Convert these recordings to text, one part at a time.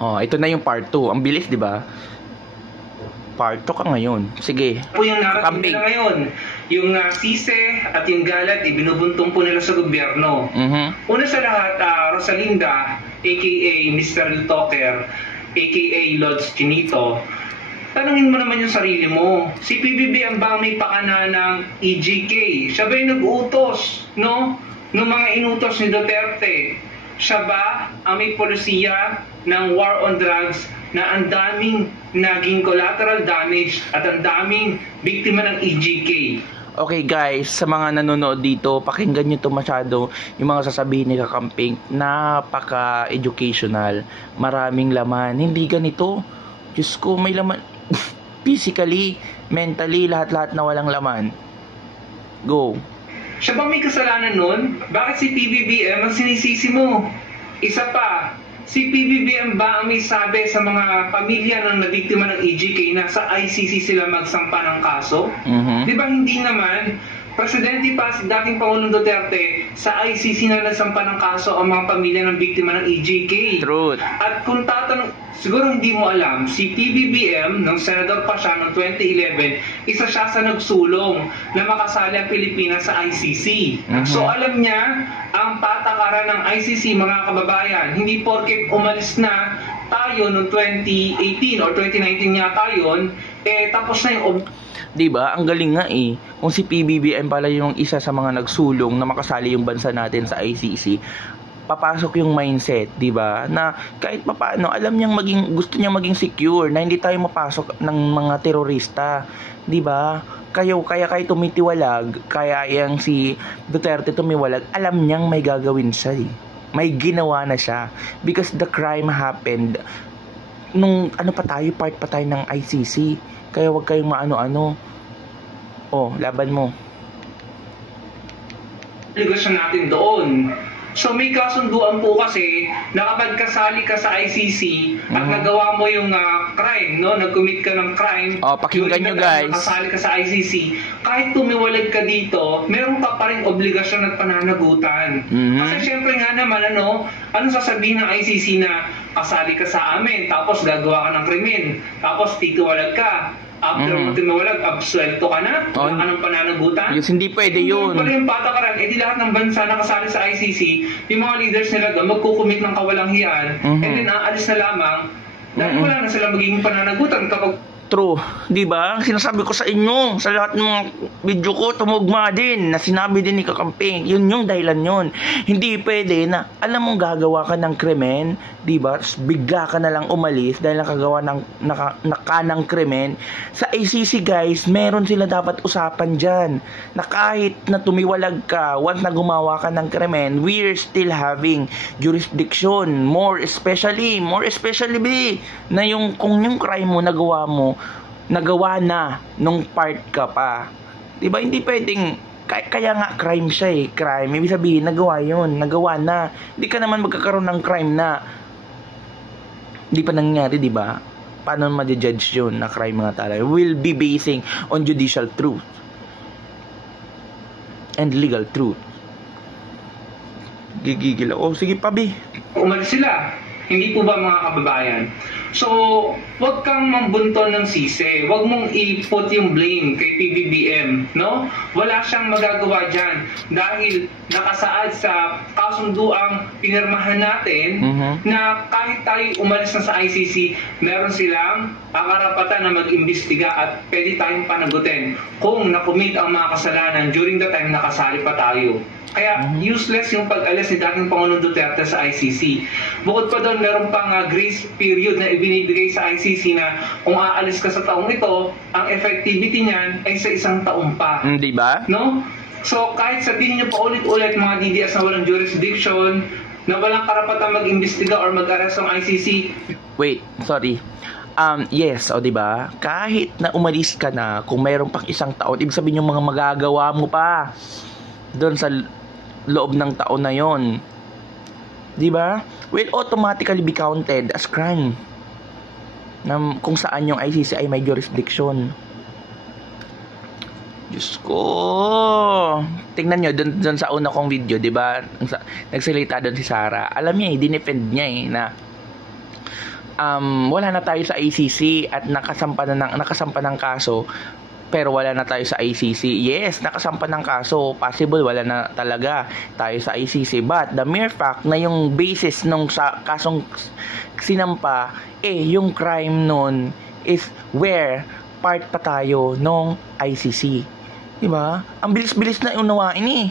Oh, ito na yung part 2. Ang bilis, di ba? Part 2 ka ngayon. Sige. Po yung narrative nila ngayon. Yung sise at yung galat, binubuntong po nila sa gobyerno. Una sa lahat, Rosalinda, aka Mr. Talker, aka Lods Chinito, tanungin mo naman yung sarili mo. Si PBBM ba may pakana ng EJK? Siya ba yung nag-utos, no? Nung mga inutos ni Duterte? Siya ba ang may polisiya ng war on drugs na ang daming naging collateral damage at ang daming biktima ng EJK? Okay guys, sa mga nanonood dito, pakinggan nyo to masyado yung mga sasabihin ni Kakamping. Napaka-educational. Maraming laman. Hindi ganito. Diyos ko, may laman. Physically, mentally, lahat-lahat na walang laman. Go. Siya ba may kasalanan nun? Bakit si PBBM ang sinisisi mo? Isa pa, si PBBM ba ang may sabi sa mga pamilya ng nabiktima ng EJK na sa ICC sila magsampa ng kaso? Di ba hindi naman? Presidente pa si dating Pangulong Duterte, sa ICC na nagsampa ng kaso ang mga pamilya ng biktima ng EJK. Truth. At kung tatanong, siguro hindi mo alam, si PBBM, nung senador pa siya noong 2011, isa siya sa nagsulong na makasali ang Pilipinas sa ICC. So alam niya ang patakaran ng ICC, mga kababayan. Hindi porket umalis na tayo noong 2018 or 2019 yata yun, tapos na yung... Diba? Ang galing nga eh. Kung si PBBM pala yung isa sa mga nagsulong na makasali yung bansa natin sa ICC, papasok yung mindset, diba? Na kahit papaano, alam niyang gusto niyang maging secure, na hindi tayo mapasok ng mga terorista. Diba? Kaya kayo tumitiwalag, kaya yung si Duterte tumiwalag, alam niyang may gagawin siya eh. May ginawa na siya. Because the crime happened nung part pa tayo ng ICC. Kaya wag kayong maano-ano. Oh, laban mo. Obligasyon natin doon. So may kasunduan po kasi na kapag kasali ka sa ICC at nagawa mo yung crime, no? Nag-commit ka ng crime. Oh, pakinggan nyo guys. Kasali ka sa ICC, kahit tumiwalag ka dito, meron ka pa rin obligasyon at pananagutan. Kasi syempre nga naman, ano sasabihin ng ICC na kasali ka sa amin, tapos gagawa ka ng krimen, tapos titiwalag ka. After mo tinawalag, absuelto ka na? Wala ka ng pananagutan? Yes, hindi pwede yun. Pala yung patakaran, di lahat ng bansa na kasali sa ICC, yung mga leaders nila magkukumit ng kawalang hiyaan, and then aalis na lamang, dahil wala na sila magiging pananagutan kapag... True, 'di ba? Sinasabi ko sa inyo, sa lahat ng mga video ko tumugma din na sinabi din ni Kakamping. 'Yun yung dahilan 'yon. Hindi pwede na alam mong gagawa ka ng krimen, 'di ba? Bigla ka na lang umalis dahil nakagawa ng krimen. Sa ICC guys, meron sila dapat usapan diyan na kahit na tumiwalag ka, once na gumawa ka ng krimen, we're still having jurisdiction, more especially be na yung kung yung crime mo nagawa na nung part ka pa. Diba? Hindi pwedeng, kaya nga crime siya eh. Crime. Ibig sabihin, nagawa na. Hindi ka naman magkakaroon ng crime na hindi pa nangyari, diba? Paano ma-judge yun na crime nga talaga? Will be basing on judicial truth and legal truth. Gigigil ako. Sige pa, Bi. Umalis sila. Hindi po ba mga kababayan? So, wag kang mambunton ng sisi. Wag mong i-put yung blame kay PBBM, no? Wala siyang magagawa dyan dahil nakasaad sa kasunduang pinirmahan natin na kahit tayo umalis na sa ICC, meron silang karapatan na mag-imbestiga at pwede tayong panagutin kung nakumit ang mga kasalanan during the time nakasali pa tayo. Kaya useless yung pag-alis ni dating Pangulong Duterte sa ICC. Bukod pa doon, meron pang grace period na ibinibigay sa ICC na kung aalis ka sa taong ito, ang effectivity niyan ay sa 1 taon pa. Di ba? No? So kahit sabihin niyo pa ulit-ulit mga DDS na walang jurisdiction, na walang karapatang mag-imbestiga or mag-arrest ng ICC. Wait, sorry. Yes, o diba? Kahit na umalis ka na, kung mayroon pang 1 taon, ibig sabihin yung mga magagawa mo pa doon sa loob ng taon na yon, diba? Will automatically be counted as crime na kung saan yung ICC ay may jurisdiction. Diyos ko. Tingnan nyo, dun sa una kong video, diba? Nagsalita doon si Sarah. Alam niya, dinefend niya na wala na tayo sa ICC at nakasampa ng kaso, pero wala na tayo sa ICC. Yes, nakasampa ng kaso, possible wala na talaga tayo sa ICC, but the mere fact na yung basis nung sa kasong sinampa, yung crime nun is where part pa tayo nung ICC. Diba? Ang bilis-bilis na unawain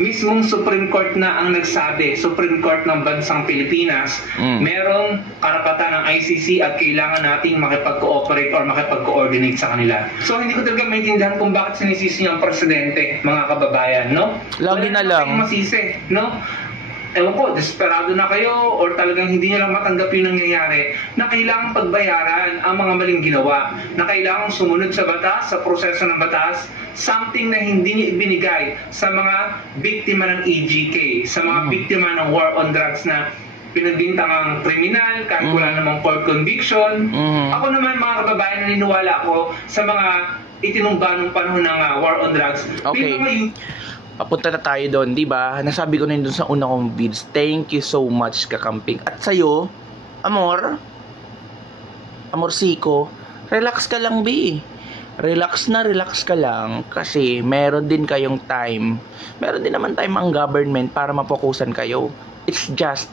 Mismong Supreme Court na ang nagsabi, Supreme Court ng Bansang Pilipinas, merong karapatan ng ICC at kailangan nating makipag-cooperate or makipag-coordinate sa kanila. So hindi ko talaga maintindihan kung bakit sinisisi niya ang presidente, mga kababayan, no? Lagi na lang. Wala masisi, no? Ewan ko, desperado na kayo or talagang hindi nyo lang matanggap yung nangyayari na kailangang pagbayaran ang mga maling ginawa, na kailangang sumunod sa batas, sa proseso ng batas, something na hindi niyo ibinigay sa mga biktima ng EGK, sa mga biktima ng war on drugs na pinagbintang ang kriminal kahit wala namang court conviction. Ako naman, mga kababayan, naniniwala ako sa mga itinumba ng panahon ng war on drugs. Okay. Papunta na tayo doon, di ba? Nasabi ko na yun doon sa una kong vids. Thank you so much, Kakamping. At sa'yo, Amorcito, relax ka lang, B. Relax ka lang kasi meron din kayong time. Meron din naman time ang government para mapokusan kayo. It's just,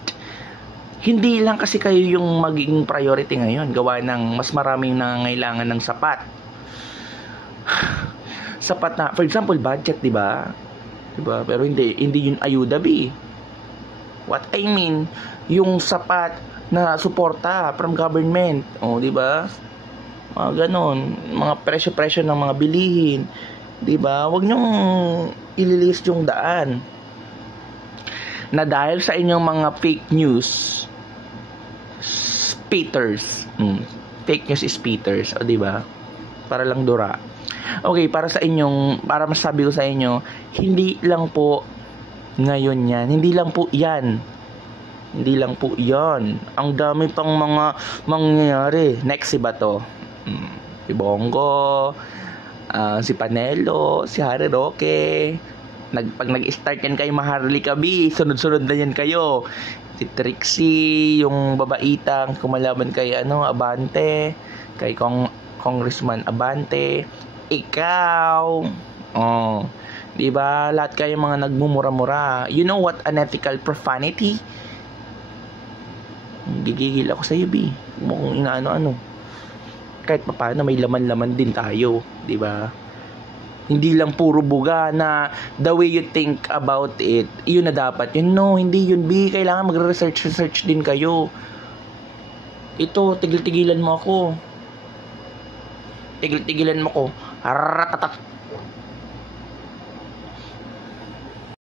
hindi lang kasi kayo yung magiging priority ngayon. Gawa ng mas maraming nangangailangan ng sapat. Sapat na, for example, budget, di ba? Diba? Pero hindi yun ayuda, B. What I mean, yung sapat na suporta from government. Di ba? Mga ganon, mga presyo-presyo ng mga bilihin. Di ba? Huwag niyong ililis yung daan. Na dahil sa inyong mga fake news, spitters. Fake news is spitters, di ba? Para lang dura. Okay, para masabi ko sa inyo, hindi lang po ngayon yan. Hindi lang po yan. Ang dami pang mga mangyayari. Next, si Bato. Si Bongo, si Panelo, si Harry Roque. Pag nag-start yan kayo, Maharlika B, sunod-sunod na yan kayo. Si Trixie, yung babaitang kumalaban kay Abante, kay Congressman Abante. Ikaw, di ba? Lahat kayo mga nagmumura-mura. You know what unethical profanity? Gigigil ako sa iyo, B. Mukhang inaano-ano. Kahit papaano may laman-laman din tayo, di ba? Hindi lang puro buga na the way you think about it, yun na dapat. Yun, no, hindi yun, B. Kailangan magre-research din kayo. Ito, tigil-tigilan mo ako. Tigil-tigilan mo ko. Ratatat.